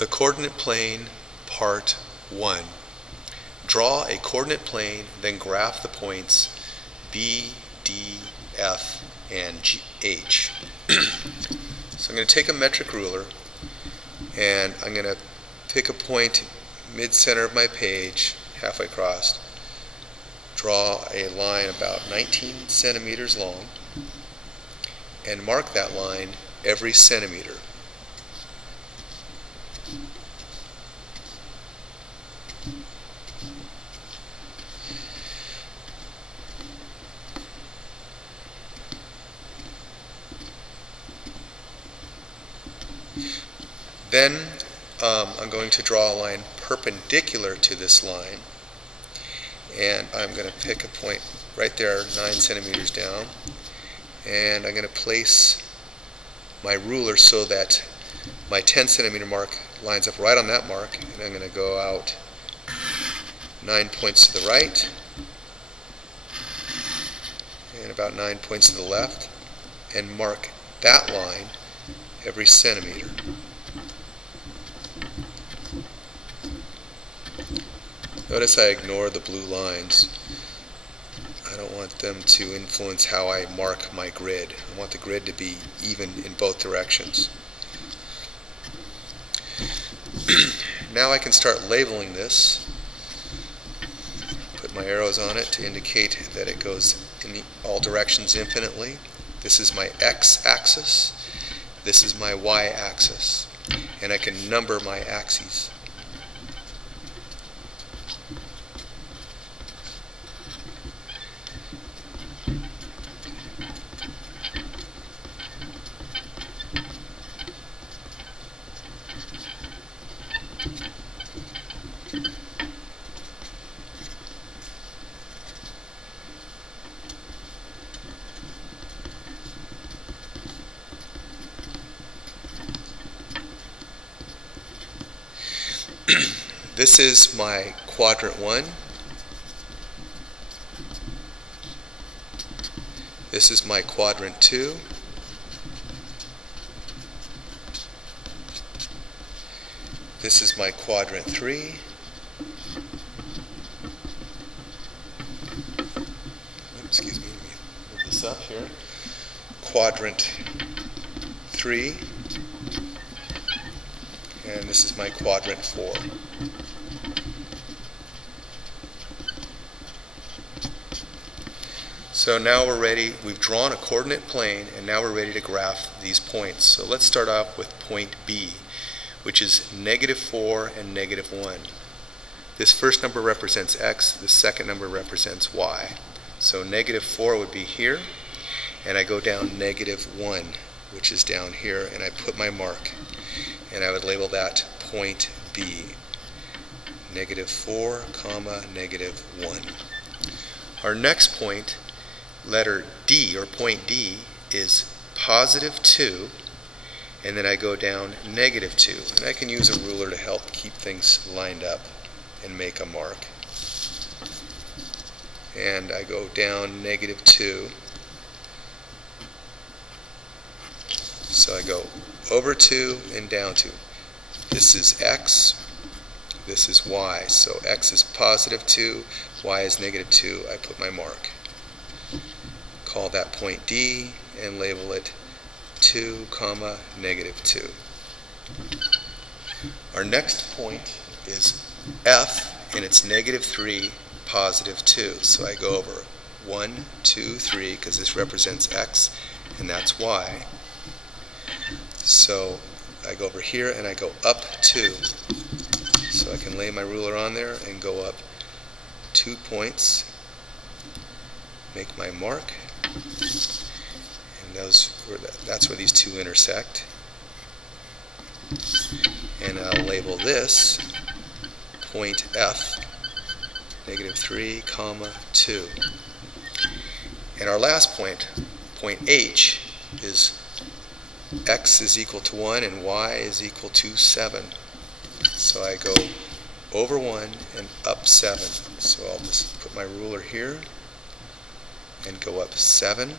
The coordinate plane, part 1. Draw a coordinate plane, then graph the points B, D, F, and H. So I'm going to take a metric ruler, and I'm going to pick a point mid-center of my page, halfway across, draw a line about 19 centimeters long, and mark that line every centimeter. Then I'm going to draw a line perpendicular to this line, and I'm going to pick a point right there 9 centimeters down, and I'm going to place my ruler so that my 10 centimeter mark lines up right on that mark, and I'm going to go out 9 points to the right and about 9 points to the left, and mark that line every centimeter. Notice I ignore the blue lines. I don't want them to influence how I mark my grid. I want the grid to be even in both directions. Now I can start labeling this. Put my arrows on it to indicate that it goes in all directions infinitely. This is my x-axis. This is my y-axis. And I can number my axes. This is my quadrant 1. This is my quadrant 2. This is my quadrant 3. Excuse me, let me move this up here. Quadrant 3. And this is my quadrant 4. So now we're ready. We've drawn a coordinate plane, and now we're ready to graph these points. So let's start off with point B, which is -4 and -1. This first number represents x, the second number represents y. So -4 would be here, and I go down -1, which is down here, and I put my mark. And I would label that point B, -4, -1. Our next point, letter D, or point D, is +2, and then I go down -2. And I can use a ruler to help keep things lined up and make a mark. And I go down -2. So I go over 2 and down 2. This is x, this is y. So x is +2, y is -2. I put my mark. Call that point D and label it 2, -2. Our next point is F, and it's -3, +2. So I go over 1, 2, 3, because this represents x, and that's y. So I go over here and I go up 2. So I can lay my ruler on there and go up 2 points, make my mark, and that's where these two intersect. And I'll label this point F, -3, 2. And our last point, point H, is x is equal to 1 and y is equal to 7. So I go over 1 and up 7. So I'll just put my ruler here and go up 7.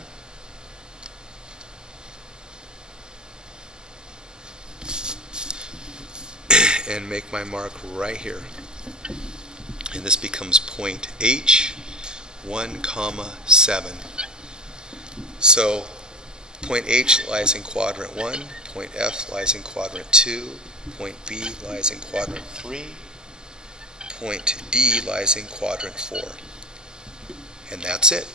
and make my mark right here. And this becomes point H, 1, 7. So point H lies in quadrant 1, point F lies in quadrant 2, point B lies in quadrant 3, point D lies in quadrant 4. And that's it.